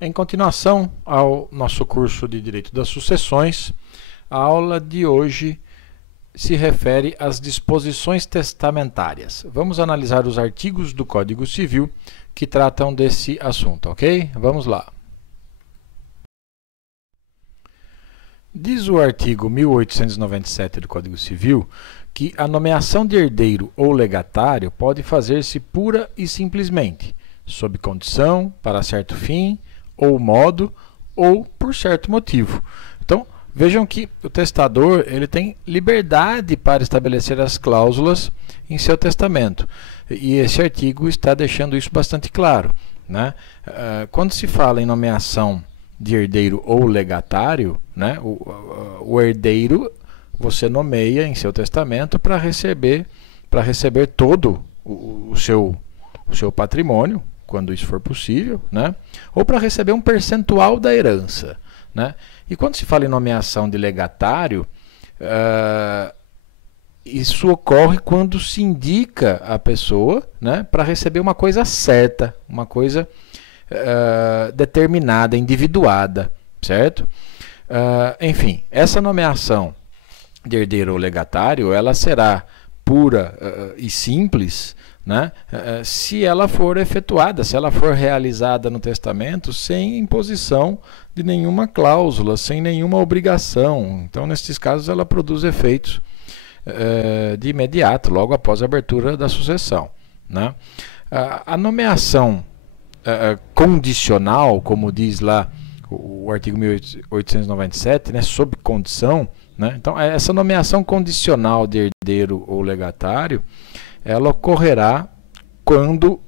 Em continuação ao nosso curso de Direito das Sucessões, a aula de hoje se refere às disposições testamentárias. Vamos analisar os artigos do Código Civil que tratam desse assunto, ok? Vamos lá. Diz o artigo 1897 do Código Civil que a nomeação de herdeiro ou legatário pode fazer-se pura e simplesmente, sob condição, para certo fim, ou modo, ou por certo motivo. Então, vejam que o testador ele tem liberdade para estabelecer as cláusulas em seu testamento. E esse artigo está deixando isso bastante claro, né? Quando se fala em nomeação de herdeiro ou legatário, né, o herdeiro você nomeia em seu testamento para receber todo o seu patrimônio, quando isso for possível, né? Ou para receber um percentual da herança, né? E quando se fala em nomeação de legatário, isso ocorre quando se indica a pessoa, né, para receber uma coisa certa, uma coisa determinada, individuada, certo? Enfim, essa nomeação de herdeiro ou legatário, ela será pura e simples, né, se ela for efetuada, se ela for realizada no testamento sem imposição de nenhuma cláusula, sem nenhuma obrigação. Então, nesses casos, ela produz efeitos de imediato, logo após a abertura da sucessão, né? A nomeação condicional, como diz lá o artigo 1897, né, sob condição, né? Então, essa nomeação condicional de herdeiro ou legatário, ela ocorrerá quando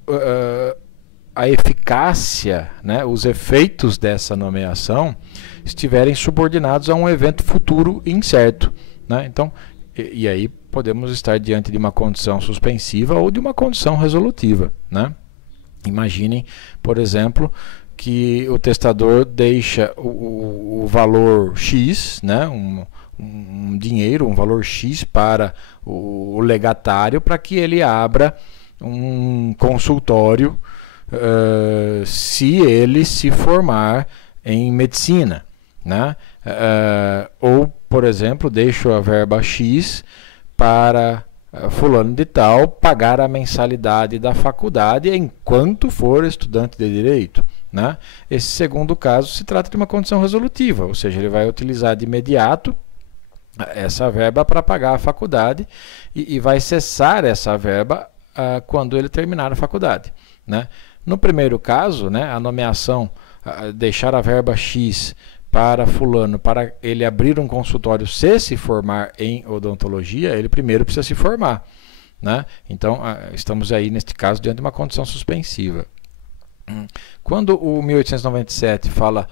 a eficácia, né, os efeitos dessa nomeação estiverem subordinados a um evento futuro incerto, né? Então, e aí podemos estar diante de uma condição suspensiva ou de uma condição resolutiva, né? Imaginem, por exemplo, que o testador deixa o valor X, né, um dinheiro, um valor X para o legatário para que ele abra um consultório se ele se formar em medicina, né? Ou, por exemplo, deixo a verba X para fulano de tal pagar a mensalidade da faculdade enquanto for estudante de direito, né? Esse segundo caso se trata de uma condição resolutiva, ou seja, ele vai utilizar de imediato essa verba para pagar a faculdade e vai cessar essa verba quando ele terminar a faculdade, né? No primeiro caso, né, a nomeação, deixar a verba X para fulano, para ele abrir um consultório se formar em odontologia, ele primeiro precisa se formar, né? Então, estamos aí, neste caso, diante de uma condição suspensiva. Quando o 1897 fala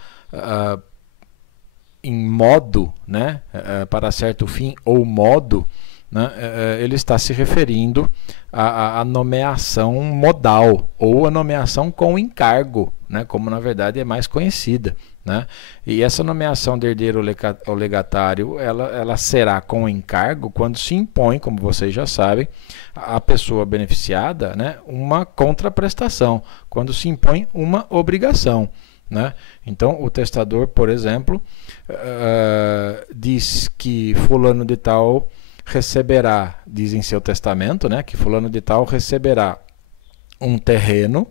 em modo, né, para certo fim ou modo, né, ele está se referindo à nomeação modal ou à nomeação com encargo, né, como na verdade é mais conhecida, né? E essa nomeação de herdeiro ou legatário, ela será com encargo quando se impõe, como vocês já sabem, à pessoa beneficiada, né, uma contraprestação, quando se impõe uma obrigação, né? Então, o testador, por exemplo, diz que fulano de tal receberá, diz em seu testamento, né, que fulano de tal receberá um terreno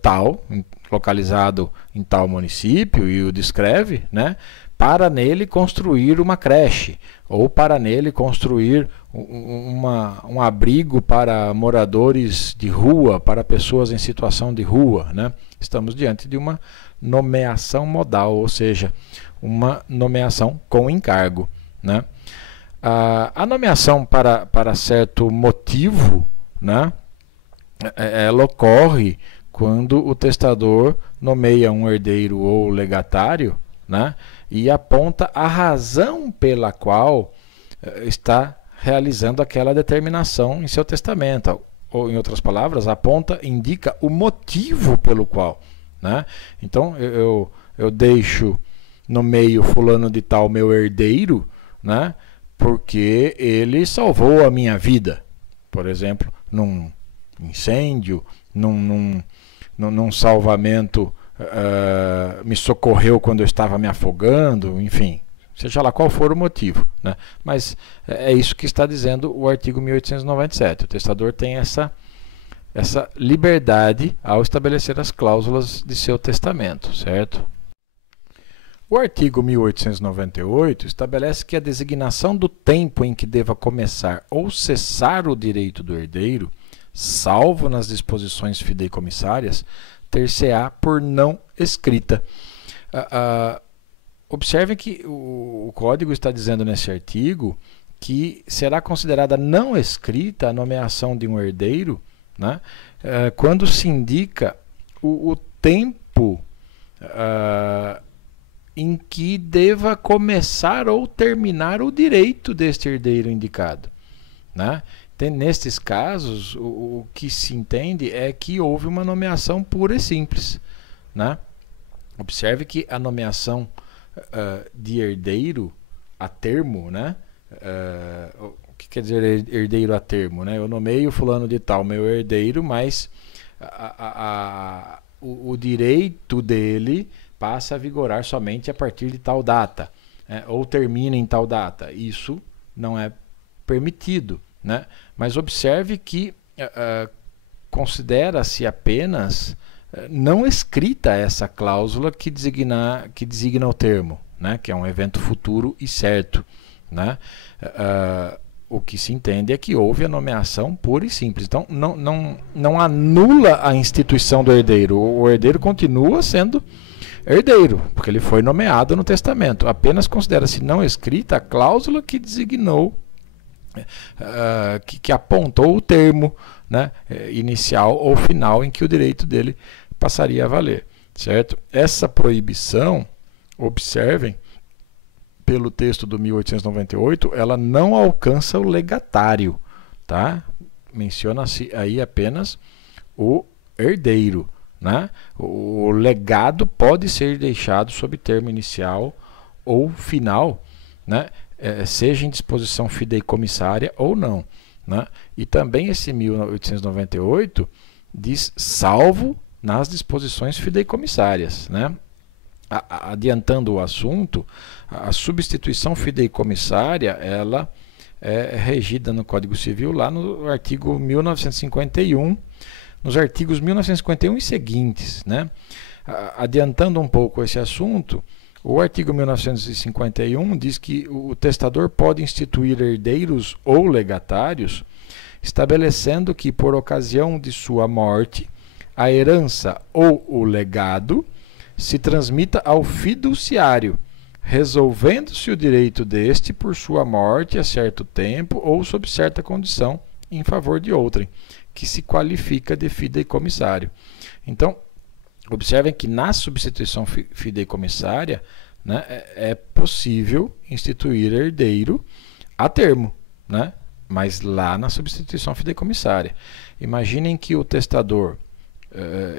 tal, localizado em tal município, e o descreve, né, para nele construir uma creche, ou para nele construir um abrigo para moradores de rua, para pessoas em situação de rua, né? Estamos diante de uma nomeação modal, ou seja, uma nomeação com encargo, né? A nomeação para certo motivo, né, ela ocorre quando o testador nomeia um herdeiro ou legatário, né, e aponta a razão pela qual está realizando aquela determinação em seu testamento, ou em outras palavras, indica o motivo pelo qual, né? Então eu nomeio fulano de tal meu herdeiro, né, porque ele salvou a minha vida, por exemplo, num incêndio, num salvamento me socorreu quando eu estava me afogando, enfim, seja lá qual for o motivo, né? Mas é isso que está dizendo o artigo 1897. O testador tem essa liberdade ao estabelecer as cláusulas de seu testamento, certo? O artigo 1898 estabelece que a designação do tempo em que deva começar ou cessar o direito do herdeiro, salvo nas disposições fideicomissárias, ter-se-á por não escrita. Observem que o Código está dizendo nesse artigo que será considerada não escrita a nomeação de um herdeiro, né, quando se indica o tempo em que deva começar ou terminar o direito deste herdeiro indicado, né? Nestes casos, o que se entende é que houve uma nomeação pura e simples, né? Observe que a nomeação de herdeiro a termo, né? O que quer dizer herdeiro a termo, né? Eu nomeio fulano de tal meu herdeiro, mas o direito dele passa a vigorar somente a partir de tal data, né? Ou termina em tal data. Isso não é permitido, né? Mas observe que considera-se apenas não escrita essa cláusula que designa o termo, né? Que é um evento futuro e certo, né? O que se entende é que houve a nomeação pura e simples. Então, não anula a instituição do herdeiro. O herdeiro continua sendo herdeiro, porque ele foi nomeado no testamento. Apenas considera-se não escrita a cláusula que designou, que apontou o termo, né, inicial ou final em que o direito dele passaria a valer, certo? Essa proibição, observem, pelo texto do 1898, ela não alcança o legatário, tá? Menciona-se aí apenas o herdeiro, né? O legado pode ser deixado sob termo inicial ou final, né? Seja em disposição fideicomissária ou não, né? E também esse 1898 diz salvo nas disposições fideicomissárias, né? Adiantando o assunto, a substituição fideicomissária ela é regida no Código Civil lá no artigo 1951, nos artigos 1951 e seguintes, né? Adiantando um pouco esse assunto, o artigo 1951 diz que o testador pode instituir herdeiros ou legatários, estabelecendo que, por ocasião de sua morte, a herança ou o legado se transmita ao fiduciário, resolvendo-se o direito deste por sua morte a certo tempo ou sob certa condição em favor de outrem, que se qualifica de fideicomissário. Então, observem que na substituição fideicomissária, né, é possível instituir herdeiro a termo, né, mas lá na substituição fideicomissária. Imaginem que o testador,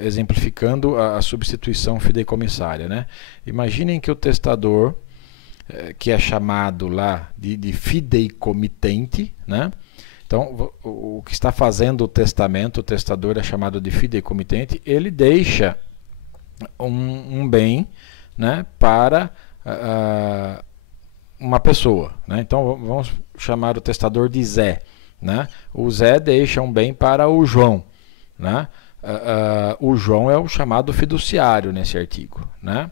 exemplificando a substituição fideicomissária, né, imaginem que o testador, que é chamado lá de fideicomitente, né, então, o que está fazendo o testamento, o testador é chamado de fideicomitente, ele deixa um bem, né, para uma pessoa, né? Então, vamos chamar o testador de Zé, né? O Zé deixa um bem para o João, né? O João é o chamado fiduciário nesse artigo, né?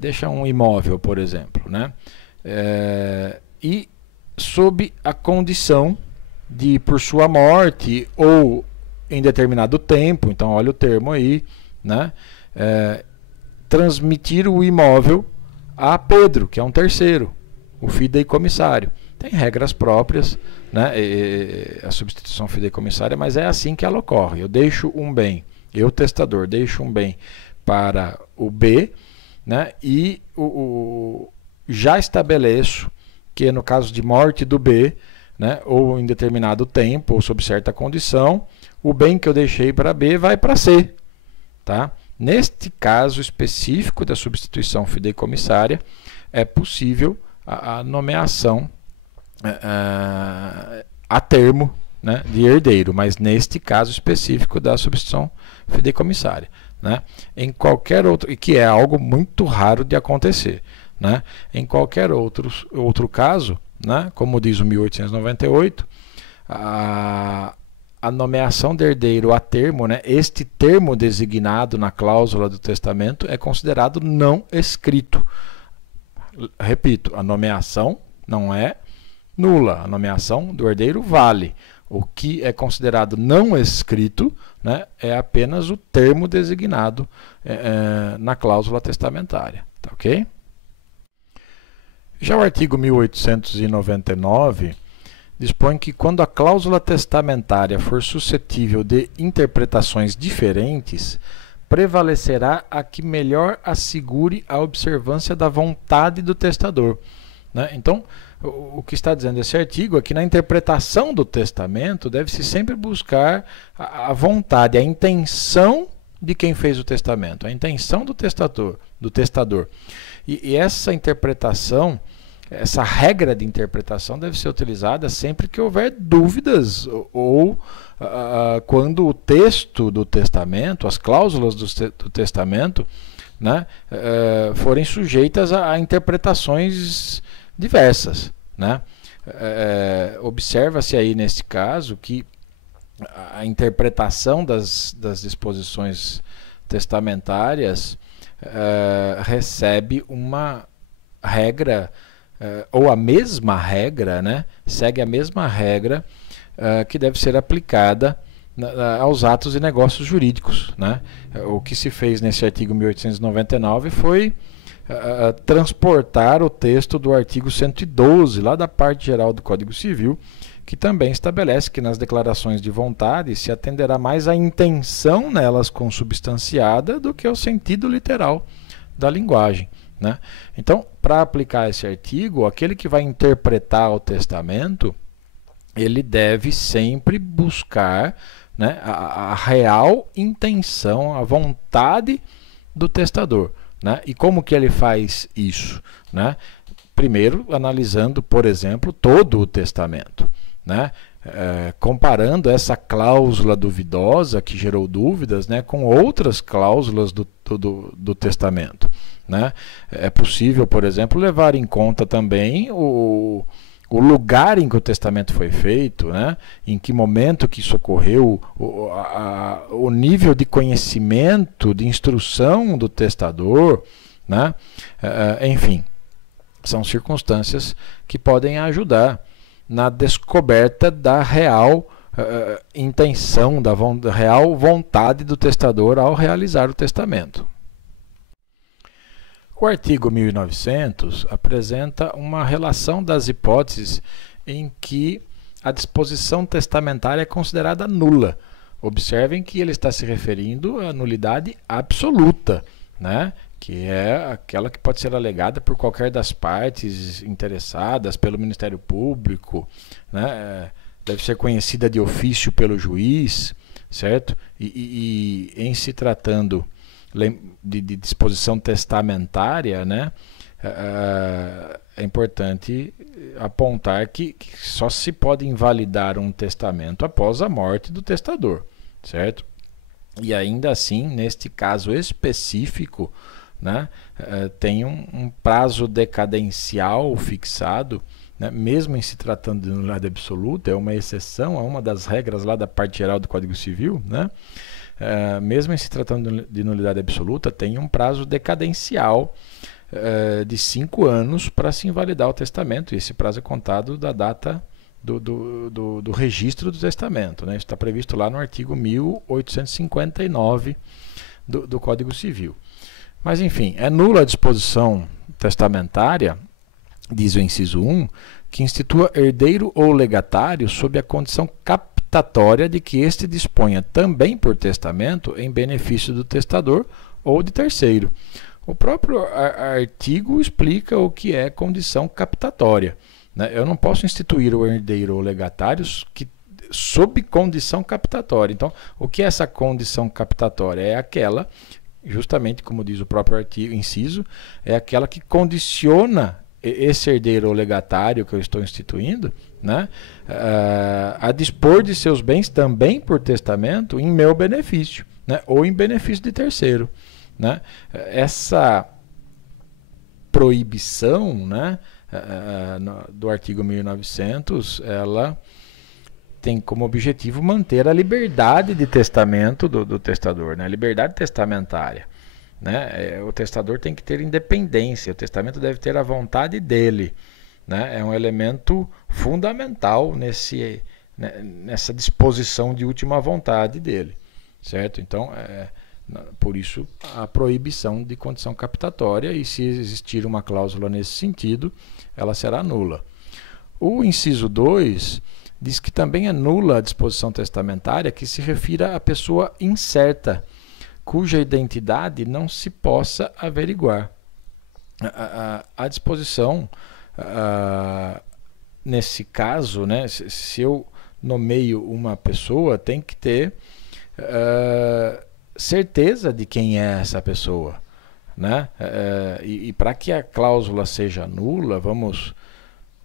Deixa um imóvel, por exemplo, né? E sob a condição de, por sua morte ou em determinado tempo, então olha o termo aí, né, transmitir o imóvel a Pedro, que é um terceiro, o fideicomissário. Tem regras próprias, né, a substituição fideicomissária, mas é assim que ela ocorre. Eu deixo um bem, eu, testador, deixo um bem para o B, né, e já estabeleço que no caso de morte do B, né, ou em determinado tempo, ou sob certa condição, o bem que eu deixei para B vai para C. Tá? Neste caso específico da substituição fideicomissária, é possível a nomeação a termo, né, de herdeiro, mas neste caso específico da substituição fideicomissária, né? Em qualquer outro, e que é algo muito raro de acontecer, né? Em qualquer outro caso, né, como diz o 1898, a nomeação de herdeiro a termo, né, este termo designado na cláusula do testamento é considerado não escrito. Repito, a nomeação não é nula, a nomeação do herdeiro vale. O que é considerado não escrito, né, é apenas o termo designado na cláusula testamentária. Tá, ok? Já o artigo 1899 dispõe que quando a cláusula testamentária for suscetível de interpretações diferentes, prevalecerá a que melhor assegure a observância da vontade do testador, né? Então, o que está dizendo esse artigo é que na interpretação do testamento deve-se sempre buscar a vontade, a intenção de quem fez o testamento, a intenção do testador. E essa interpretação, essa regra de interpretação deve ser utilizada sempre que houver dúvidas ou quando o texto do testamento, as cláusulas do testamento, né, forem sujeitas a interpretações diversas, né? Observa-se aí neste caso que a interpretação das disposições testamentárias recebe uma regra, ou a mesma regra, né? Segue a mesma regra que deve ser aplicada aos atos e negócios jurídicos, né? O que se fez nesse artigo 1899 foi transportar o texto do artigo 112, lá da parte geral do Código Civil, que também estabelece que nas declarações de vontade se atenderá mais à intenção nelas consubstanciada do que ao sentido literal da linguagem, né? Então, para aplicar esse artigo, aquele que vai interpretar o testamento, ele deve sempre buscar, né, a real intenção, a vontade do testador, né? E como que ele faz isso, né? Primeiro, analisando, por exemplo, todo o testamento, né? Comparando essa cláusula duvidosa que gerou dúvidas, né, com outras cláusulas do testamento, né? É possível, por exemplo, levar em conta também o lugar em que o testamento foi feito, né? Em que momento que isso ocorreu, o nível de conhecimento, de instrução do testador, né? Enfim, são circunstâncias que podem ajudar na descoberta da real intenção, da real vontade do testador ao realizar o testamento. O artigo 1900 apresenta uma relação das hipóteses em que a disposição testamentária é considerada nula. Observem que ele está se referindo à nulidade absoluta, né? Que é aquela que pode ser alegada por qualquer das partes interessadas, pelo Ministério Público, né? Deve ser conhecida de ofício pelo juiz, certo? E em se tratando de disposição testamentária, né, é importante apontar que só se pode invalidar um testamento após a morte do testador, certo? E ainda assim, neste caso específico, né, tem um prazo decadencial fixado, né, mesmo em se tratando de nulidade absoluta, é uma exceção a uma das regras lá da parte geral do Código Civil, né? Mesmo em se tratando de nulidade absoluta, tem um prazo decadencial de 5 anos para se invalidar o testamento, e esse prazo é contado da data do registro do testamento, né? Isso está previsto lá no artigo 1859 do Código Civil. Mas, enfim, é nula a disposição testamentária, diz o inciso 1, que institua herdeiro ou legatário sob a condição captatória de que este disponha também por testamento em benefício do testador ou de terceiro. O próprio artigo explica o que é condição captatória, né? Eu não posso instituir o herdeiro ou legatário sob condição captatória. Então, o que é essa condição captatória? É aquela, justamente como diz o próprio artigo, inciso, é aquela que condiciona esse herdeiro ou legatário que eu estou instituindo, né, a dispor de seus bens também por testamento em meu benefício, né, ou em benefício de terceiro, né. Essa proibição, né, do artigo 1900, ela tem como objetivo manter a liberdade de testamento do testador, né, a liberdade testamentária. Né? O testador tem que ter independência, o testamento deve ter a vontade dele, né? É um elemento fundamental nessa disposição de última vontade dele, certo? Então, por isso a proibição de condição captatória, e se existir uma cláusula nesse sentido, ela será nula. O inciso 2 diz que também é nula a disposição testamentária que se refira à pessoa incerta, cuja identidade não se possa averiguar. A disposição, nesse caso, né, se eu nomeio uma pessoa, tem que ter certeza de quem é essa pessoa, né? E para que a cláusula seja nula, vamos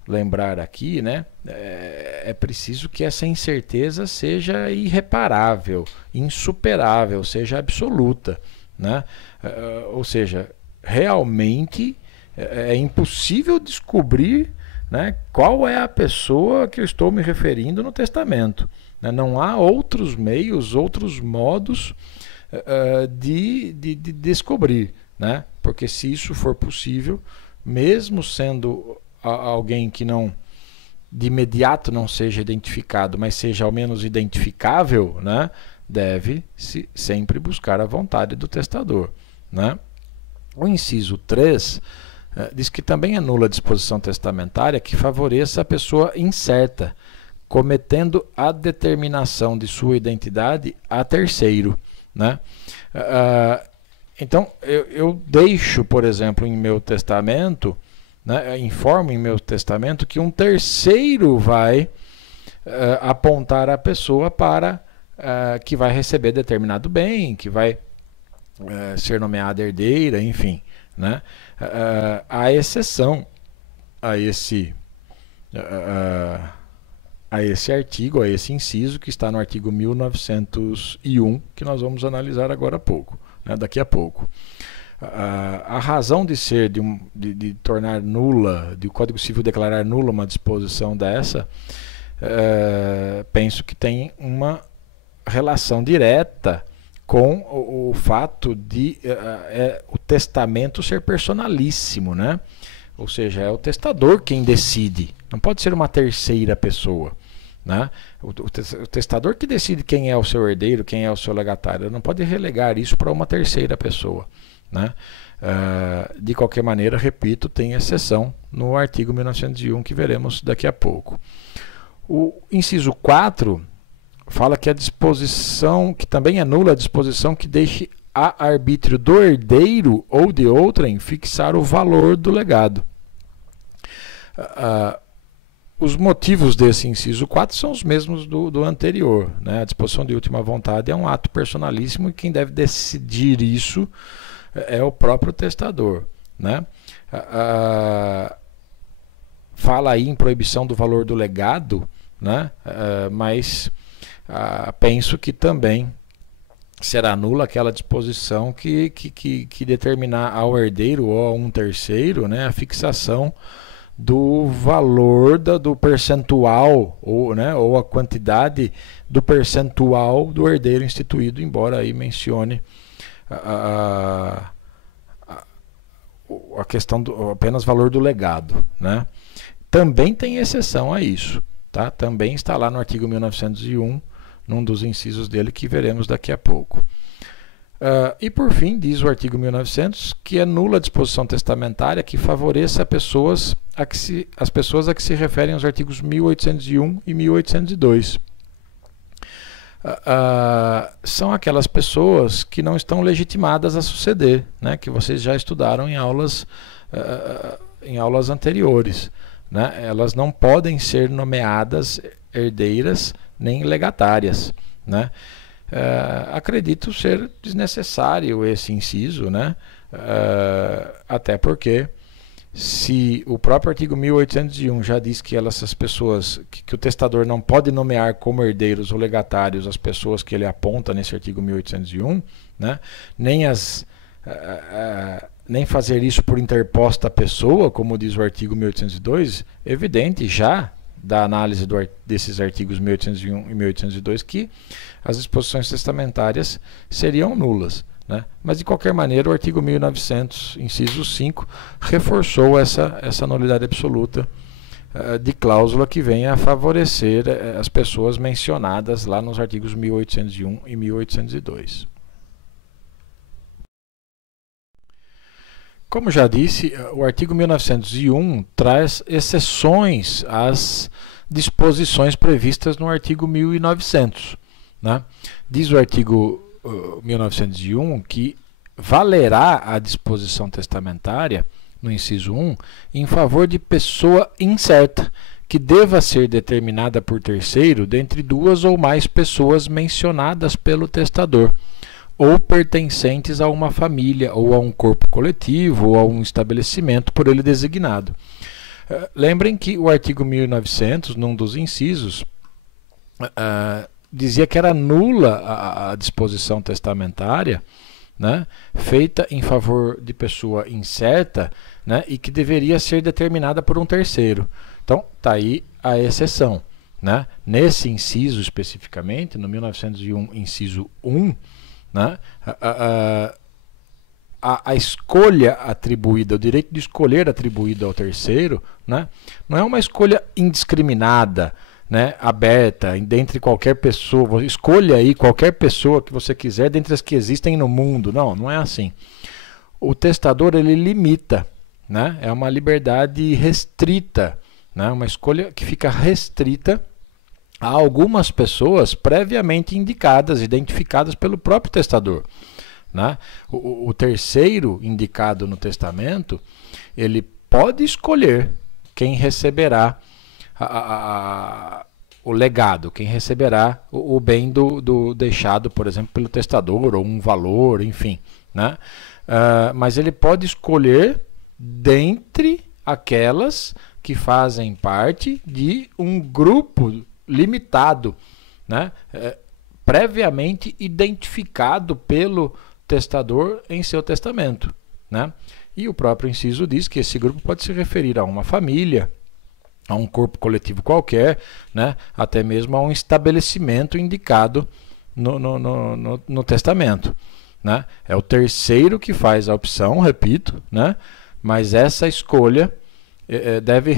lembrar aqui, né, é preciso que essa incerteza seja irreparável, insuperável, seja absoluta, né? Ou seja, realmente é impossível descobrir, né, qual é a pessoa que eu estou me referindo no testamento, né? Não há outros meios, outros modos de descobrir, né? Porque se isso for possível, mesmo sendo alguém que não de imediato não seja identificado, mas seja ao menos identificável, né, deve-se sempre buscar a vontade do testador, né? O inciso 3 diz que também é nula a disposição testamentária que favoreça a pessoa incerta, cometendo a determinação de sua identidade a terceiro, né? Então, eu deixo, por exemplo, em meu testamento, né, informo em meu testamento que um terceiro vai apontar a pessoa para que vai receber determinado bem, que vai ser nomeada herdeira, enfim, né? A exceção a esse artigo, a esse inciso que está no artigo 1901, que nós vamos analisar agora há pouco, né, daqui a pouco. A razão de ser, de tornar nula, de o Código Civil declarar nula uma disposição dessa, penso que tem uma relação direta com o fato de o testamento ser personalíssimo, né? Ou seja, é o testador quem decide, não pode ser uma terceira pessoa, né? O testador que decide quem é o seu herdeiro, quem é o seu legatário, não pode relegar isso para uma terceira pessoa, né? De qualquer maneira, repito, tem exceção no artigo 1901 que veremos daqui a pouco. O inciso 4 fala que a disposição, que também é nula a disposição que deixe a arbítrio do herdeiro ou de outrem fixar o valor do legado. Os motivos desse inciso 4 são os mesmos do anterior, né? A disposição de última vontade é um ato personalíssimo e quem deve decidir isso é o próprio testador, né? Fala aí em proibição do valor do legado, né? Mas penso que também será nula aquela disposição que determinar ao herdeiro ou a um terceiro, né, a fixação do valor do percentual ou a quantidade do percentual do herdeiro instituído, embora aí mencione a questão do apenas valor do legado, né? Também tem exceção a isso, tá? Também está lá no artigo 1901, num dos incisos dele que veremos daqui a pouco. E por fim, diz o artigo 1900 que é nula a disposição testamentária que favoreça as pessoas a que se referem os artigos 1801 e 1802. São aquelas pessoas que não estão legitimadas a suceder, né, que vocês já estudaram em aulas anteriores, né? Elas não podem ser nomeadas herdeiras nem legatárias, né? Acredito ser desnecessário esse inciso, né? Até porque se o próprio artigo 1801 já diz que essas pessoas, que o testador não pode nomear como herdeiros ou legatários as pessoas que ele aponta nesse artigo 1801, né, nem fazer isso por interposta pessoa, como diz o artigo 1802, evidente já da análise desses artigos 1801 e 1802 que as disposições testamentárias seriam nulas, né? Mas de qualquer maneira o artigo 1900, inciso 5, reforçou essa nulidade absoluta de cláusula que vem a favorecer as pessoas mencionadas lá nos artigos 1801 e 1802. Como já disse, o artigo 1901 traz exceções às disposições previstas no artigo 1900, né? Diz o artigo 1901 que valerá a disposição testamentária, no inciso 1, em favor de pessoa incerta, que deva ser determinada por terceiro dentre duas ou mais pessoas mencionadas pelo testador, ou pertencentes a uma família, ou a um corpo coletivo, ou a um estabelecimento por ele designado. Lembrem que o artigo 1900, num dos incisos, dizia que era nula a disposição testamentária, né, feita em favor de pessoa incerta, né, e que deveria ser determinada por um terceiro. Então, está aí a exceção, né? Nesse inciso especificamente, no 1901, inciso 1, né, a escolha atribuída, o direito de escolher atribuído ao terceiro, né, não é uma escolha indiscriminada, né, aberta, dentre qualquer pessoa, escolha aí qualquer pessoa que você quiser dentre as que existem no mundo. Não, não é assim. O testador, ele limita, né, é uma liberdade restrita, né, uma escolha que fica restrita a algumas pessoas previamente indicadas, identificadas pelo próprio testador, né? O terceiro indicado no testamento, ele pode escolher quem receberá o legado, quem receberá o bem do deixado, por exemplo, pelo testador, ou um valor, enfim, né? Mas ele pode escolher dentre aquelas que fazem parte de um grupo limitado, né? Previamente identificado pelo testador em seu testamento, né? E o próprio inciso diz que esse grupo pode se referir a uma família, a um corpo coletivo qualquer, né? Até mesmo a um estabelecimento indicado no testamento, né? É o terceiro que faz a opção, repito, né? Mas essa escolha deve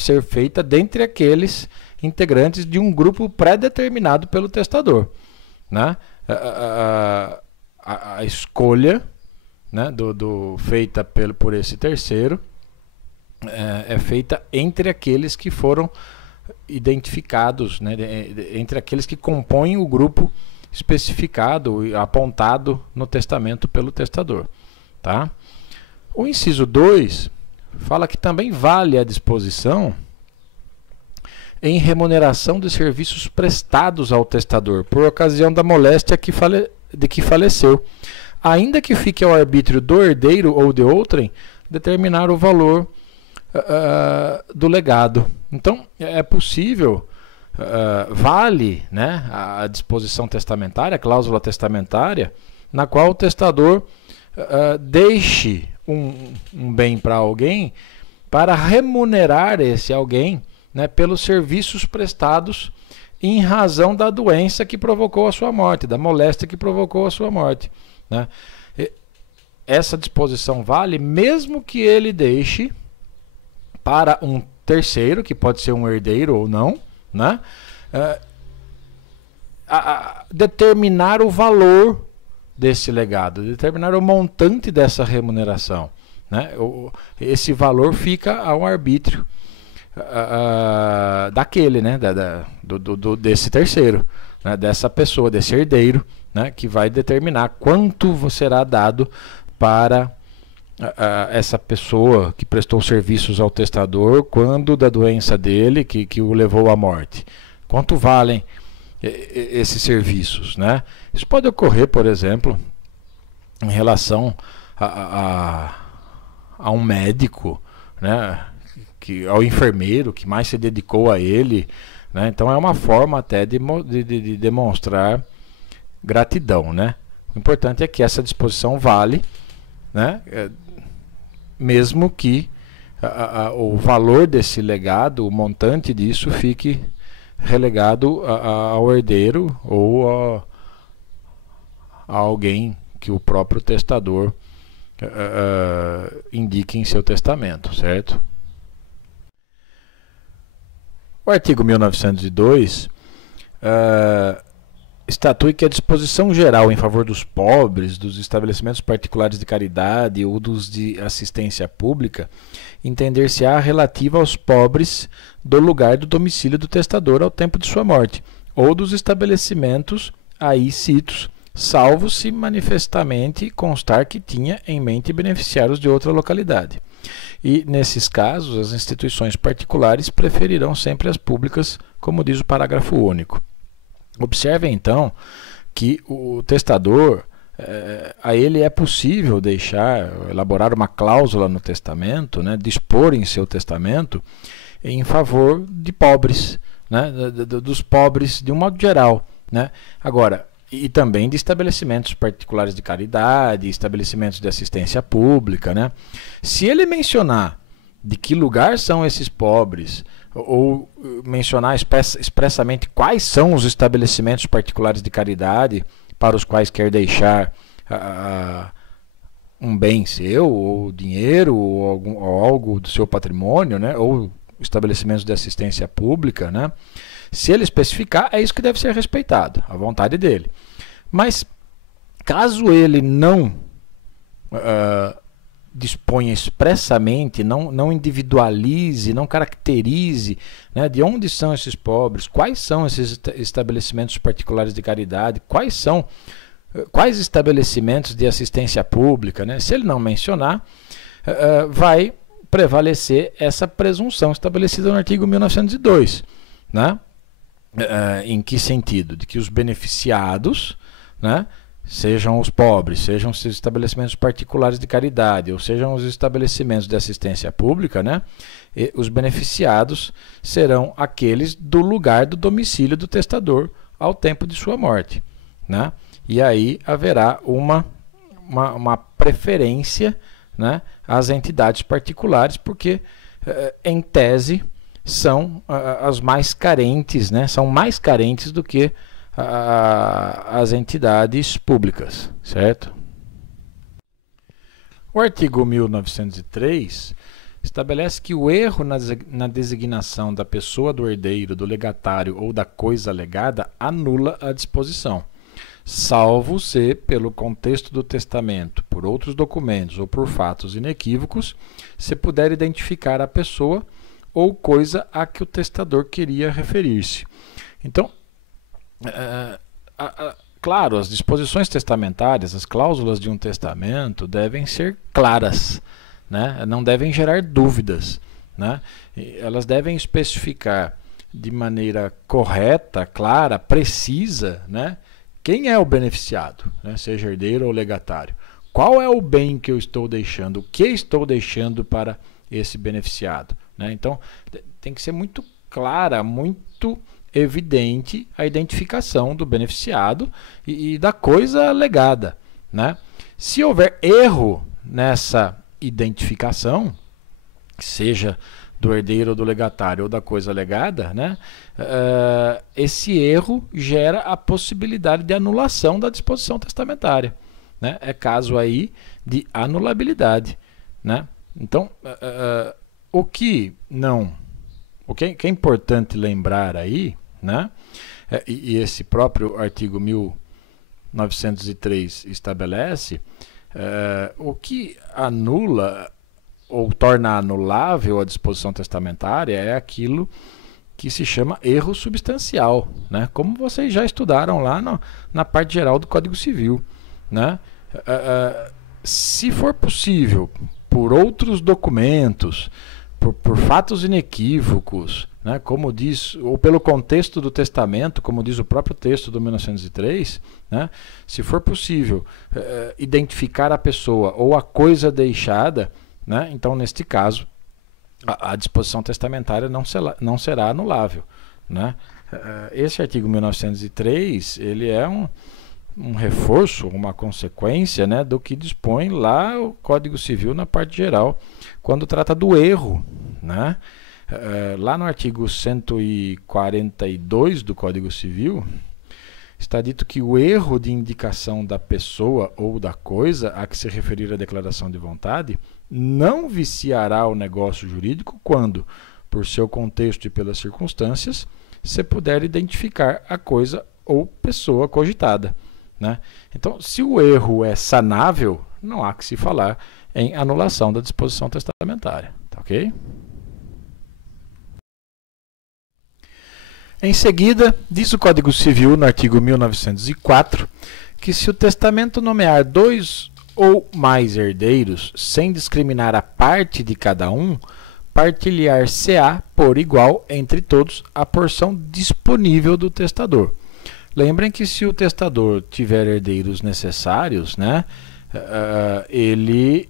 ser feita dentre aqueles integrantes de um grupo pré-determinado pelo testador, né? A escolha, né, feita por esse terceiro é feita entre aqueles que foram identificados, né, entre aqueles que compõem o grupo especificado e apontado no testamento pelo testador, tá? O inciso 2 fala que também vale a disposição em remuneração de serviços prestados ao testador por ocasião da moléstia de que faleceu, ainda que fique ao arbítrio do herdeiro ou de outrem determinar o valor do legado. Então, é possível, vale, né, a disposição testamentária, a cláusula testamentária, na qual o testador deixe um bem para alguém para remunerar esse alguém, né, pelos serviços prestados em razão da doença que provocou a sua morte, da moléstia que provocou a sua morte, né? Essa disposição vale mesmo que ele deixe para um terceiro, que pode ser um herdeiro ou não, né, determinar o valor desse legado, determinar o montante dessa remuneração, né? Esse valor fica ao arbítrio daquele, né, desse terceiro, né, dessa pessoa, desse herdeiro, né, que vai determinar quanto será dado para essa pessoa que prestou serviços ao testador quando da doença dele que o levou à morte. Quanto valem esses serviços, né? Isso pode ocorrer, por exemplo, em relação a a um médico, né, ao enfermeiro que mais se dedicou a ele, né? Então é uma forma até de demonstrar gratidão, né? O importante é que essa disposição vale, né, mesmo que o valor desse legado, o montante disso, fique relegado ao herdeiro ou a alguém que o próprio testador indique em seu testamento, certo? O artigo 1902 estatui que a disposição geral em favor dos pobres, dos estabelecimentos particulares de caridade ou dos de assistência pública, entender-se-á relativa aos pobres do lugar do domicílio do testador ao tempo de sua morte, ou dos estabelecimentos aí citos, salvo se manifestamente constar que tinha em mente beneficiários de outra localidade. E, nesses casos, as instituições particulares preferirão sempre as públicas, como diz o parágrafo único. Observe, então, que o testador, a ele é possível elaborar uma cláusula no testamento, né, dispor em seu testamento em favor de pobres, né, dos pobres de um modo geral, né? Agora, e também de estabelecimentos particulares de caridade, estabelecimentos de assistência pública, né? Se ele mencionar de que lugar são esses pobres, ou mencionar expressamente quais são os estabelecimentos particulares de caridade para os quais quer deixar um bem seu, ou dinheiro, ou algo do seu patrimônio, né? Ou estabelecimentos de assistência pública, né? Se ele especificar, é isso que deve ser respeitado, a vontade dele. Mas, caso ele não disponha expressamente, não individualize, não caracterize, né, de onde são esses pobres, quais são esses estabelecimentos particulares de caridade, quais estabelecimentos de assistência pública, né? Se ele não mencionar, vai prevalecer essa presunção estabelecida no artigo 1902, né? Em que sentido? De que os beneficiados, né, sejam os pobres, sejam os estabelecimentos particulares de caridade, ou sejam os estabelecimentos de assistência pública, né, e os beneficiados serão aqueles do lugar do domicílio do testador ao tempo de sua morte, né? E aí haverá uma preferência, né, às entidades particulares, porque, em tese, são as mais carentes, né? São mais carentes do que as entidades públicas, certo? O artigo 1903 estabelece que o erro na designação da pessoa do herdeiro, do legatário ou da coisa legada anula a disposição, salvo se, pelo contexto do testamento, por outros documentos ou por fatos inequívocos, se puder identificar a pessoa ou coisa a que o testador queria referir-se. Então, claro, as disposições testamentárias, as cláusulas de um testamento devem ser claras, né? Não devem gerar dúvidas, né? Elas devem especificar de maneira correta, clara, precisa, né, quem é o beneficiado, né, seja herdeiro ou legatário. Qual é o bem que eu estou deixando, o que estou deixando para esse beneficiado, né? Então, tem que ser muito clara, muito evidente a identificação do beneficiado e da coisa legada, né? Se houver erro nessa identificação, seja do herdeiro ou do legatário ou da coisa legada, né, esse erro gera a possibilidade de anulação da disposição testamentária, né? É caso aí de anulabilidade, né? Então, o que é importante lembrar aí, né, e esse próprio artigo 1903 estabelece, o que anula ou torna anulável a disposição testamentária é aquilo que se chama erro substancial, né, como vocês já estudaram lá na parte geral do Código Civil, né? Se for possível, por outros documentos, por fatos inequívocos, né, como diz, ou pelo contexto do testamento, como diz o próprio texto do 1903, né, se for possível identificar a pessoa ou a coisa deixada, né? Então, neste caso, a disposição testamentária não será anulável, né? Esse artigo 1903, ele é um reforço, uma consequência, né, do que dispõe lá o Código Civil na parte geral, quando trata do erro, né? Lá no artigo 142 do Código Civil, está dito que o erro de indicação da pessoa ou da coisa a que se referir a declaração de vontade não viciará o negócio jurídico quando, por seu contexto e pelas circunstâncias, se puder identificar a coisa ou pessoa cogitada, né? Então, se o erro é sanável, não há que se falar em anulação da disposição testamentária, tá ok? Em seguida, diz o Código Civil, no artigo 1904, que se o testamento nomear 2 ou mais herdeiros, sem discriminar a parte de cada um, partilhar-se-á por igual entre todos a porção disponível do testador. Lembrem que se o testador tiver herdeiros necessários, né, ele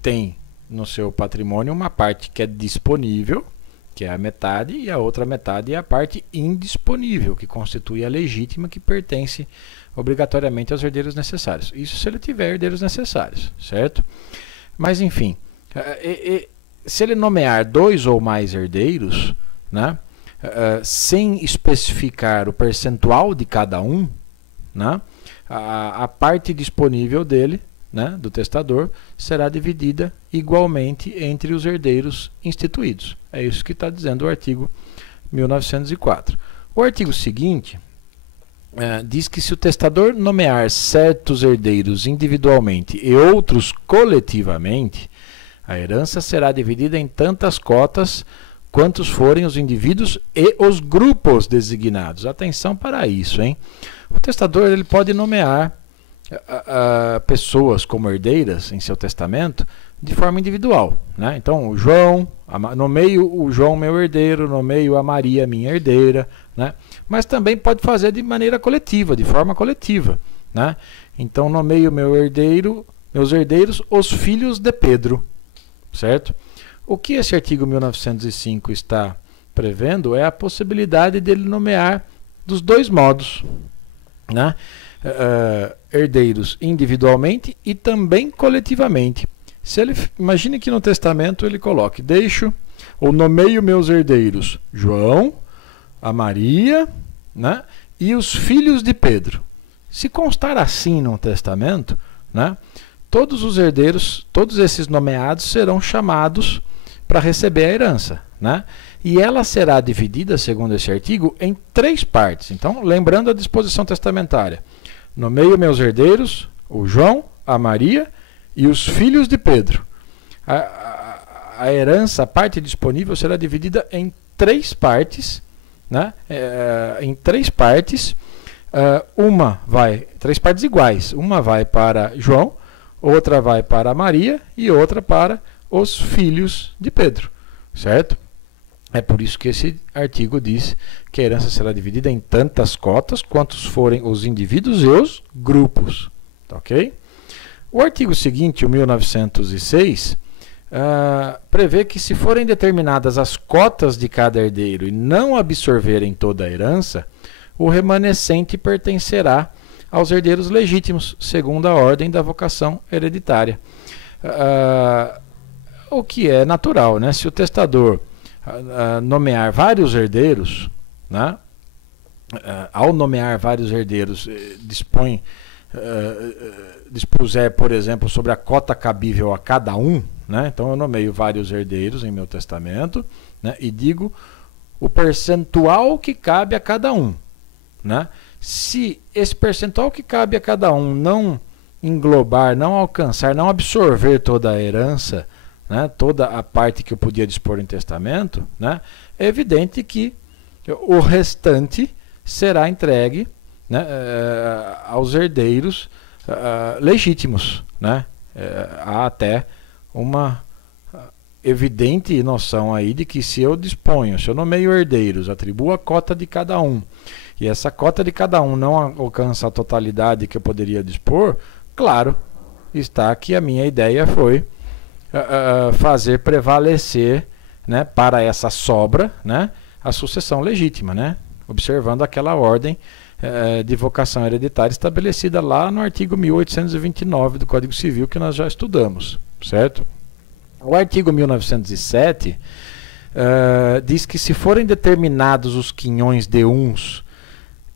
tem no seu patrimônio uma parte que é disponível, que é a metade, e a outra metade é a parte indisponível, que constitui a legítima, que pertence obrigatoriamente aos herdeiros necessários. Isso se ele tiver herdeiros necessários, certo? Mas, enfim, se ele nomear 2 ou mais herdeiros, né, sem especificar o percentual de cada um, né, a parte disponível dele, né, do testador, será dividida igualmente entre os herdeiros instituídos. É isso que está dizendo o artigo 1904. O artigo seguinte diz que se o testador nomear certos herdeiros individualmente e outros coletivamente, a herança será dividida em tantas cotas quantos forem os indivíduos e os grupos designados. Atenção para isso, hein? O testador ele pode nomear pessoas como herdeiras em seu testamento de forma individual, né? Então, o João, nomeio o João meu herdeiro, nomeio a Maria minha herdeira, né? Mas também pode fazer de maneira coletiva, de forma coletiva, né? Então, nomeio meus herdeiros, os filhos de Pedro, certo? O que esse artigo 1905 está prevendo é a possibilidade dele nomear dos dois modos, né? Herdeiros individualmente e também coletivamente. Se ele, imagine que no testamento ele coloque, deixo ou nomeio meus herdeiros João, a Maria, né, e os filhos de Pedro. Se constar assim no testamento, né, todos os herdeiros, todos esses nomeados serão chamados para receber a herança, né? E ela será dividida, segundo esse artigo, em 3 partes. Então, lembrando a disposição testamentária, nomeio meus herdeiros, o João, a Maria e os filhos de Pedro. A herança, a parte disponível, será dividida em 3 partes, né? Em 3 partes. 3 partes iguais. Uma vai para João, outra vai para Maria e outra para os filhos de Pedro, certo? É por isso que esse artigo diz que a herança será dividida em tantas cotas quantos forem os indivíduos e os grupos, tá ok? O artigo seguinte, o 1906, prevê que se forem determinadas as cotas de cada herdeiro e não absorverem toda a herança, o remanescente pertencerá aos herdeiros legítimos, segundo a ordem da vocação hereditária. O que é natural, né? Se o testador nomear vários herdeiros, né? Ao nomear vários herdeiros, dispuser, por exemplo, sobre a cota cabível a cada um, né? Então eu nomeio vários herdeiros em meu testamento, né? E digo o percentual que cabe a cada um, né? Se esse percentual que cabe a cada um não englobar, não alcançar, não absorver toda a herança, né, toda a parte que eu podia dispor em testamento, né, é evidente que o restante será entregue, né, aos herdeiros legítimos, né? Há até uma evidente noção aí de que se eu nomeio herdeiros, atribuo a cota de cada um, e essa cota de cada um não alcança a totalidade que eu poderia dispor, claro está que a minha ideia foi fazer prevalecer, né, para essa sobra, né, a sucessão legítima, né, observando aquela ordem de vocação hereditária estabelecida lá no artigo 1829 do Código Civil que nós já estudamos, certo? O artigo 1907 diz que se forem determinados os quinhões de uns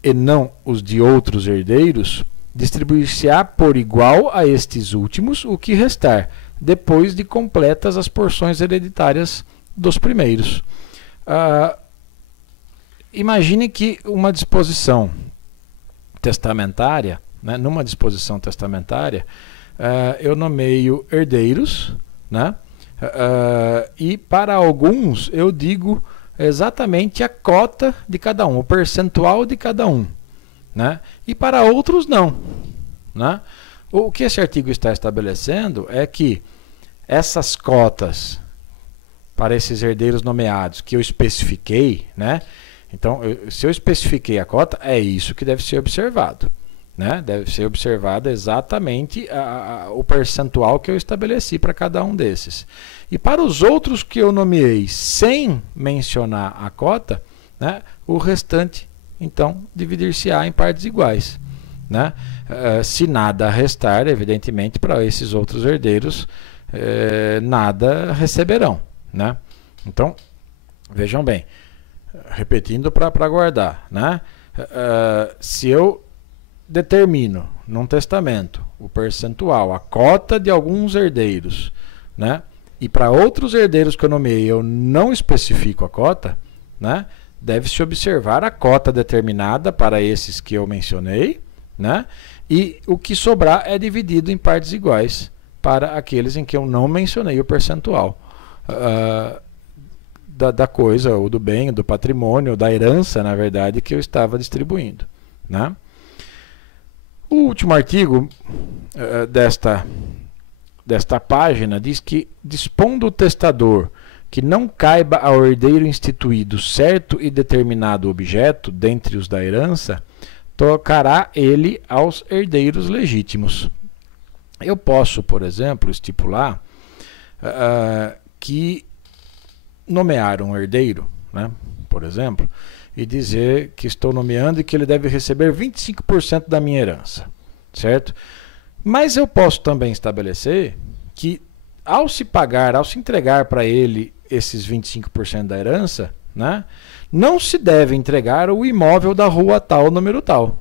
e não os de outros herdeiros, distribuir-se-á por igual a estes últimos o que restar, depois de completas as porções hereditárias dos primeiros. Imagine que uma disposição testamentária, né, numa disposição testamentária, eu nomeio herdeiros, né, e para alguns eu digo exatamente a cota de cada um, o percentual de cada um, né, e para outros não, né. O que esse artigo está estabelecendo é que essas cotas para esses herdeiros nomeados que eu especifiquei, né, então, se eu especifiquei a cota, é isso que deve ser observado, né? Deve ser observado exatamente o percentual que eu estabeleci para cada um desses. E para os outros que eu nomeei sem mencionar a cota, né, o restante, então, dividir-se-á em partes iguais, né? Se nada restar, evidentemente, para esses outros herdeiros, nada receberão, né? Então, vejam bem. Repetindo para guardar, né? Se eu determino num testamento o percentual, a cota de alguns herdeiros, né? E para outros herdeiros que eu nomeei eu não especifico a cota, né? Deve-se observar a cota determinada para esses que eu mencionei, né? E o que sobrar é dividido em partes iguais para aqueles em que eu não mencionei o percentual da coisa, ou do bem, ou do patrimônio, ou da herança, na verdade, que eu estava distribuindo, né? O último artigo desta página diz que, dispondo o testador que não caiba ao herdeiro instituído certo e determinado objeto, dentre os da herança, tocará ele aos herdeiros legítimos. Eu posso, por exemplo, estipular que nomear um herdeiro, né, por exemplo, e dizer que estou nomeando e que ele deve receber 25% da minha herança, certo? Mas eu posso também estabelecer que ao se entregar para ele esses 25% da herança, né, não se deve entregar o imóvel da rua tal, número tal,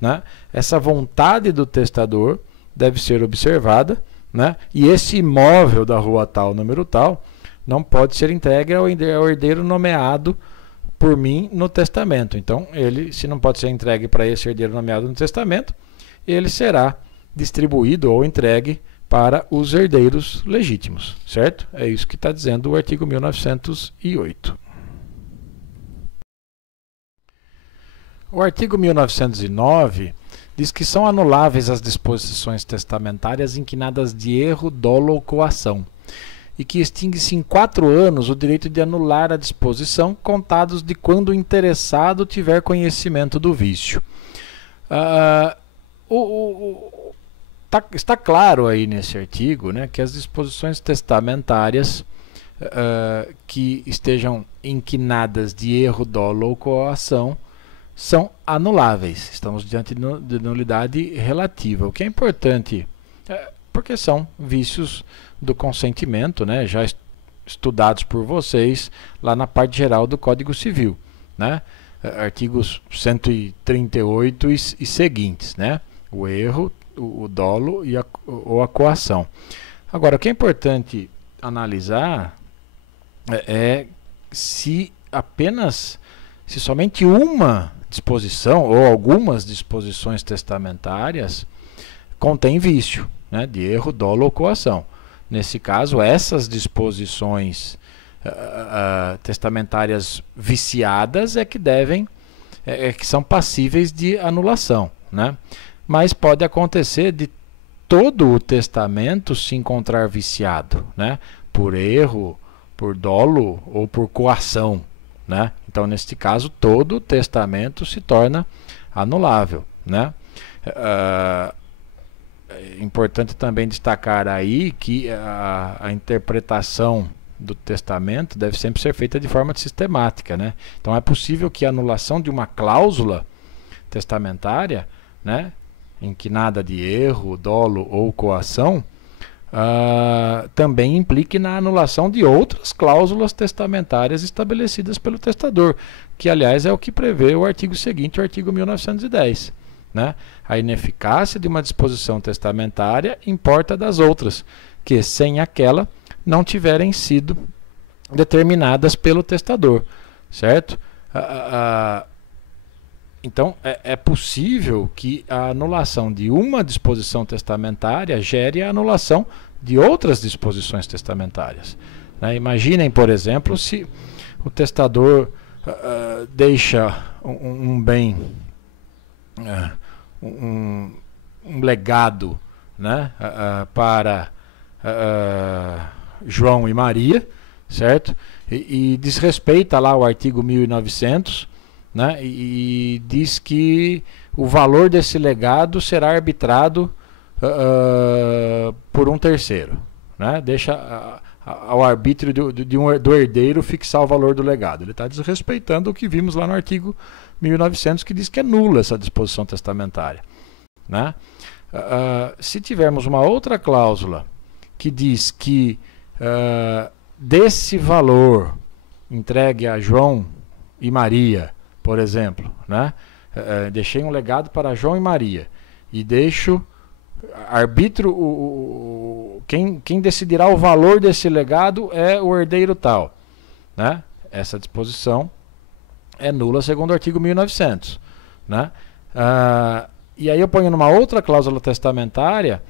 né? Essa vontade do testador deve ser observada, né? E esse imóvel da rua tal, número tal, não pode ser entregue ao herdeiro nomeado por mim no testamento. Então, se não pode ser entregue para esse herdeiro nomeado no testamento, ele será distribuído ou entregue para os herdeiros legítimos, certo? É isso que está dizendo o artigo 1908. O artigo 1909 diz que são anuláveis as disposições testamentárias inquinadas de erro, dolo ou coação, e que extingue-se em 4 anos o direito de anular a disposição, contados de quando o interessado tiver conhecimento do vício. Está claro aí nesse artigo, né, que as disposições testamentárias que estejam inquinadas de erro, dolo ou coação são anuláveis. Estamos diante de nulidade relativa, o que é importante, porque são vícios do consentimento, né, já estudados por vocês lá na parte geral do Código Civil, né, artigos 138 e seguintes, né, o erro, o dolo ou a coação. Agora, o que é importante analisar se somente uma disposição ou algumas disposições testamentárias contém vício, né, de erro, dolo ou coação. Nesse caso, essas disposições testamentárias viciadas que são passíveis de anulação, né? Mas pode acontecer de todo o testamento se encontrar viciado, né, por erro, por dolo ou por coação, né? Então, neste caso, todo o testamento se torna anulável, né? é importante também destacar aí que a interpretação do testamento deve sempre ser feita de forma sistemática, né? Então é possível que a anulação de uma cláusula testamentária, né, em que nada de erro, dolo ou coação, também implique na anulação de outras cláusulas testamentárias estabelecidas pelo testador, que aliás é o que prevê o artigo seguinte, o artigo 1910. Né? A ineficácia de uma disposição testamentária importa das outras, que sem aquela não tiverem sido determinadas pelo testador, certo? Então, é possível que a anulação de uma disposição testamentária gere a anulação de outras disposições testamentárias. Né? Imaginem, por exemplo, se o testador deixa um bem, um legado, né, para João e Maria, certo? E desrespeita lá o artigo 1900, né? E diz que o valor desse legado será arbitrado por um terceiro, né? Deixa ao arbítrio do herdeiro fixar o valor do legado. Ele está desrespeitando o que vimos lá no artigo 1900, que diz que é nula essa disposição testamentária, né? Se tivermos uma outra cláusula que diz que desse valor entregue a João e Maria, por exemplo, né? Deixei um legado para João e Maria e deixo arbítrio, quem decidirá o valor desse legado é o herdeiro tal, né? Essa disposição é nula segundo o artigo 1900, né? E aí eu ponho numa outra cláusula testamentária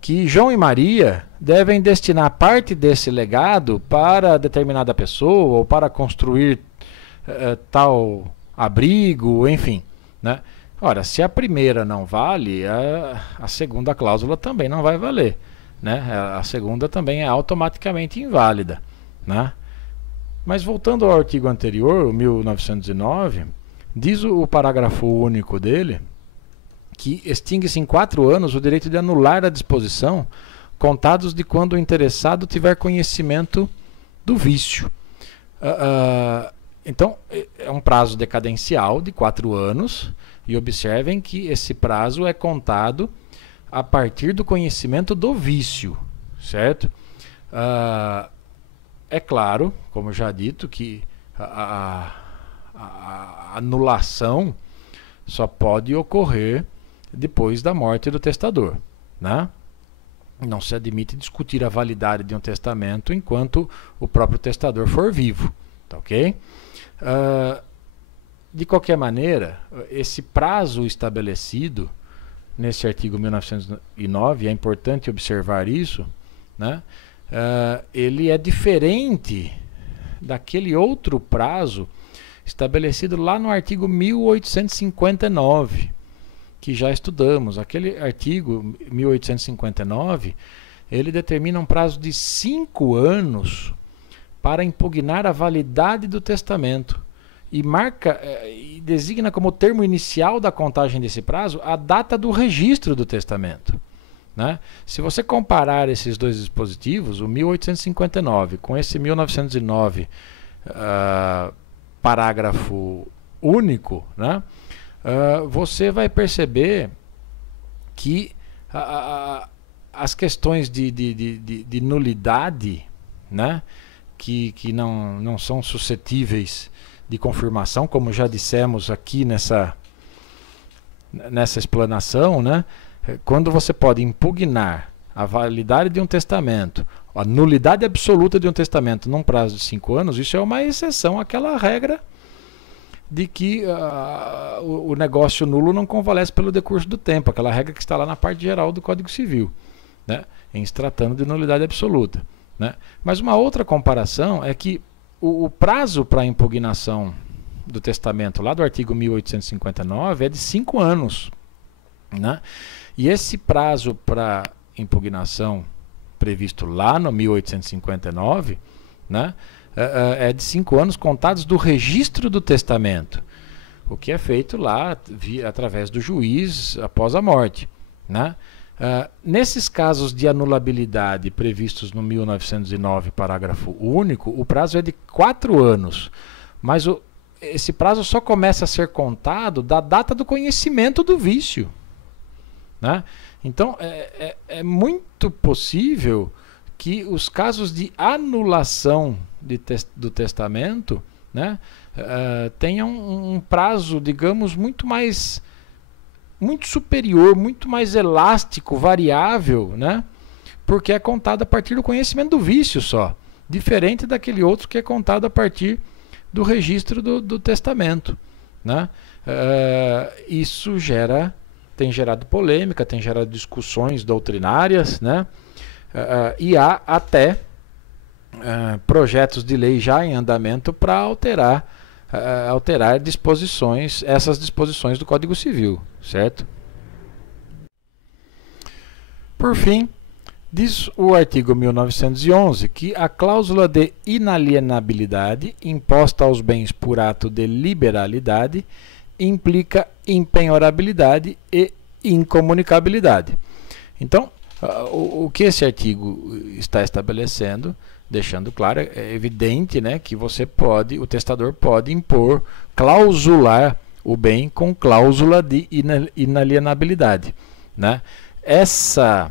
que João e Maria devem destinar parte desse legado para determinada pessoa ou para construir tal abrigo, enfim, né? Ora, se a primeira não vale, a segunda cláusula também não vai valer, né? A segunda também é automaticamente inválida, né? Mas voltando ao artigo anterior, o 1909, diz o parágrafo único dele que extingue-se em 4 anos o direito de anular a disposição, contados de quando o interessado tiver conhecimento do vício. Então, é um prazo decadencial de 4 anos, e observem que esse prazo é contado a partir do conhecimento do vício, certo? É claro, como já dito, que a anulação só pode ocorrer depois da morte do testador, né? Não se admite discutir a validade de um testamento enquanto o próprio testador for vivo, tá ok? De qualquer maneira, esse prazo estabelecido nesse artigo 1909, é importante observar isso, né? Ele é diferente daquele outro prazo estabelecido lá no artigo 1859, que já estudamos. Aquele artigo 1859, ele determina um prazo de 5 anos para impugnar a validade do testamento e marca e designa como termo inicial da contagem desse prazo a data do registro do testamento, né? Se você comparar esses dois dispositivos, o 1859 com esse 1909, parágrafo único, né? Você vai perceber que as questões de nulidade, né? que não são suscetíveis de confirmação, como já dissemos aqui nessa explanação, né? Quando você pode impugnar a validade de um testamento, a nulidade absoluta de um testamento num prazo de 5 anos, isso é uma exceção àquela regra de que o negócio nulo não convalesce pelo decurso do tempo, aquela regra que está lá na parte geral do Código Civil, né? Em se tratando de nulidade absoluta, né? Mas uma outra comparação é que o prazo para a impugnação do testamento lá do artigo 1859 é de 5 anos, né? E esse prazo para impugnação previsto lá no 1859, né, é de 5 anos contados do registro do testamento, o que é feito lá através do juiz após a morte, né? Nesses casos de anulabilidade previstos no 1909, parágrafo único, o prazo é de 4 anos, mas esse prazo só começa a ser contado da data do conhecimento do vício, né? Então, é muito possível que os casos de anulação do testamento, né, tenham um prazo, digamos, muito superior, muito mais elástico, variável, né, porque é contado a partir do conhecimento do vício só, diferente daquele outro que é contado a partir do registro do testamento, né? Isso tem gerado polêmica, tem gerado discussões doutrinárias, né? E há até projetos de lei já em andamento para alterar essas disposições do Código Civil, certo? Por fim, diz o artigo 1911 que a cláusula de inalienabilidade imposta aos bens por ato de liberalidade implica impenhorabilidade e incomunicabilidade. Então, o que esse artigo está estabelecendo, deixando claro, é evidente, né, que o testador pode impor, clausular o bem com cláusula de inalienabilidade, né? Essa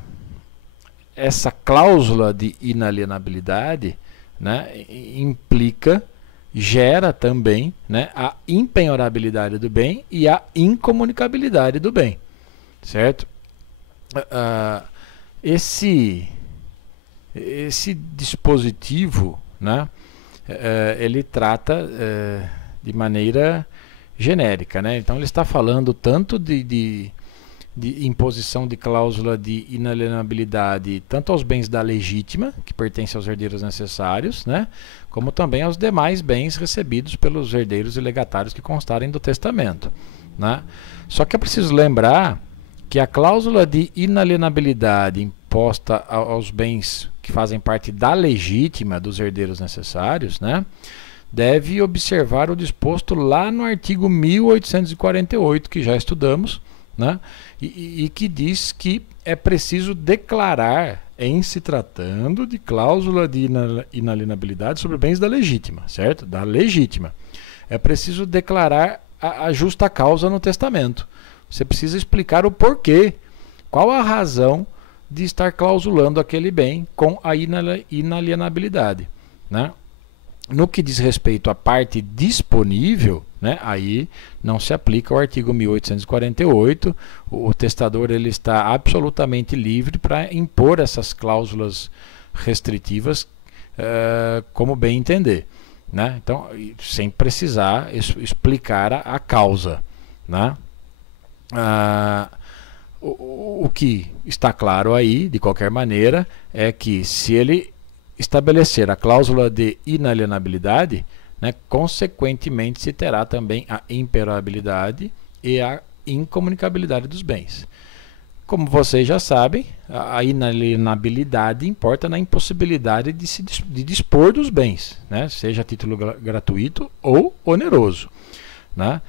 cláusula de inalienabilidade, né, gera também, né, a impenhorabilidade do bem e a incomunicabilidade do bem, certo? Esse dispositivo, né, ele trata de maneira genérica, né? Então ele está falando tanto de imposição de cláusula de inalienabilidade tanto aos bens da legítima, que pertencem aos herdeiros necessários, né, como também aos demais bens recebidos pelos herdeiros e legatários que constarem do testamento, né? Só que é preciso lembrar que a cláusula de inalienabilidade imposta aos bens que fazem parte da legítima dos herdeiros necessários, né, deve observar o disposto lá no artigo 1848, que já estudamos, né, e que diz que é preciso declarar, em se tratando de cláusula de inalienabilidade sobre bens da legítima, certo? Da legítima. É preciso declarar a justa causa no testamento. Você precisa explicar o porquê, qual a razão de estar clausulando aquele bem com a inalienabilidade, né? No que diz respeito à parte disponível, né, aí não se aplica o artigo 1848, o testador ele está absolutamente livre para impor essas cláusulas restritivas como bem entender, né? Então, sem precisar explicar a causa, né? O que está claro aí, de qualquer maneira, é que se ele estabelecer a cláusula de inalienabilidade, né, consequentemente se terá também a imperabilidade e a incomunicabilidade dos bens. Como vocês já sabem, a inalienabilidade importa na impossibilidade de dispor dos bens, né, seja a título gratuito ou oneroso, né?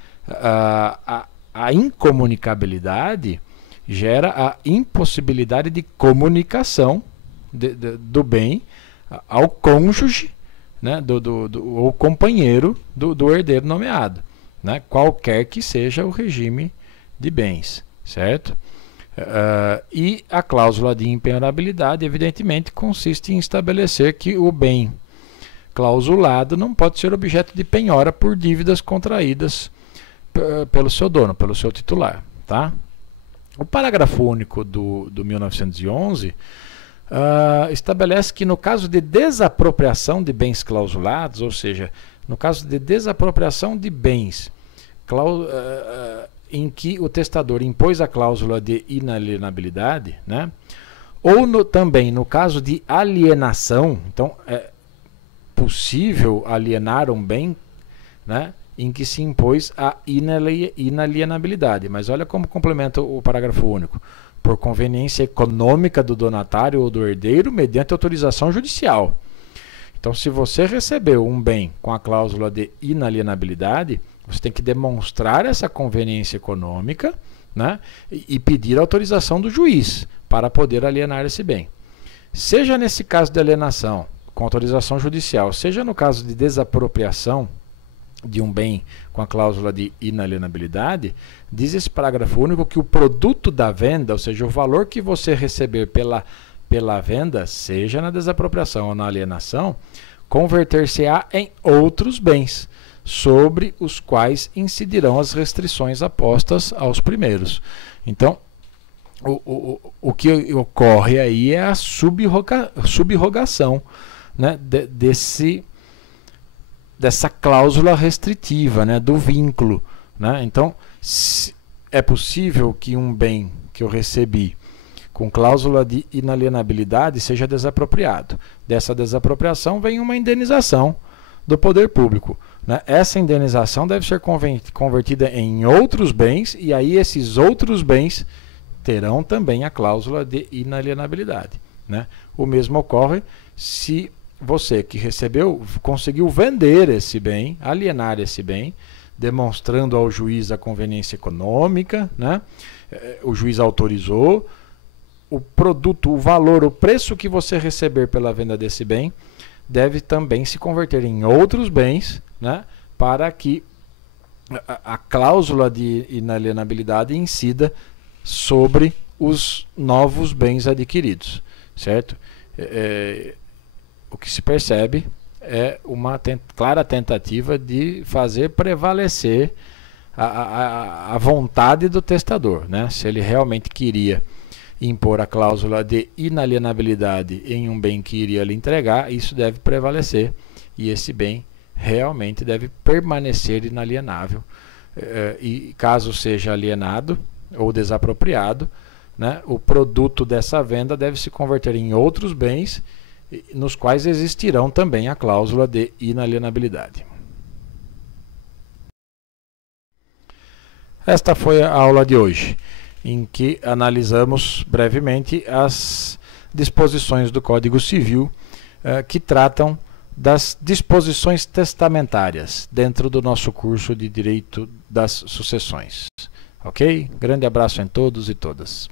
A incomunicabilidade gera a impossibilidade de comunicação do bem ao cônjuge, né, ou companheiro do herdeiro nomeado, né, qualquer que seja o regime de bens, certo? E a cláusula de impenhorabilidade, evidentemente, consiste em estabelecer que o bem clausulado não pode ser objeto de penhora por dívidas contraídas pelo seu dono, pelo seu titular, tá? O parágrafo único do 1911 estabelece que no caso de desapropriação de bens clausulados, ou seja, no caso de desapropriação de bens em que o testador impôs a cláusula de inalienabilidade, né, ou também no caso de alienação, então é possível alienar um bem, né, em que se impôs a inalienabilidade. Mas olha como complementa o parágrafo único. Por conveniência econômica do donatário ou do herdeiro, mediante autorização judicial. Então, se você recebeu um bem com a cláusula de inalienabilidade, você tem que demonstrar essa conveniência econômica, né, e pedir autorização do juiz para poder alienar esse bem. Seja nesse caso de alienação com autorização judicial, seja no caso de desapropriação de um bem com a cláusula de inalienabilidade, diz esse parágrafo único que o produto da venda, ou seja, o valor que você receber pela venda, seja na desapropriação ou na alienação, converter-se-á em outros bens, sobre os quais incidirão as restrições apostas aos primeiros. Então, o que ocorre aí é a subrogação, né, dessa cláusula restritiva, né, do vínculo, né? Então, é possível que um bem que eu recebi com cláusula de inalienabilidade seja desapropriado. Dessa desapropriação vem uma indenização do poder público, né? Essa indenização deve ser convertida em outros bens, e aí esses outros bens terão também a cláusula de inalienabilidade, né? O mesmo ocorre se você que recebeu conseguiu vender esse bem, alienar esse bem, demonstrando ao juiz a conveniência econômica, né? O juiz autorizou, o produto, o valor, o preço que você receber pela venda desse bem deve também se converter em outros bens, né, para que a cláusula de inalienabilidade incida sobre os novos bens adquiridos, certo? O que se percebe é uma clara tentativa de fazer prevalecer a vontade do testador, né? Se ele realmente queria impor a cláusula de inalienabilidade em um bem que iria lhe entregar, isso deve prevalecer e esse bem realmente deve permanecer inalienável. E caso seja alienado ou desapropriado, né, o produto dessa venda deve se converter em outros bens nos quais existirão também a cláusula de inalienabilidade. Esta foi a aula de hoje, em que analisamos brevemente as disposições do Código Civil que tratam das disposições testamentárias dentro do nosso curso de Direito das Sucessões. Ok? Grande abraço em todos e todas.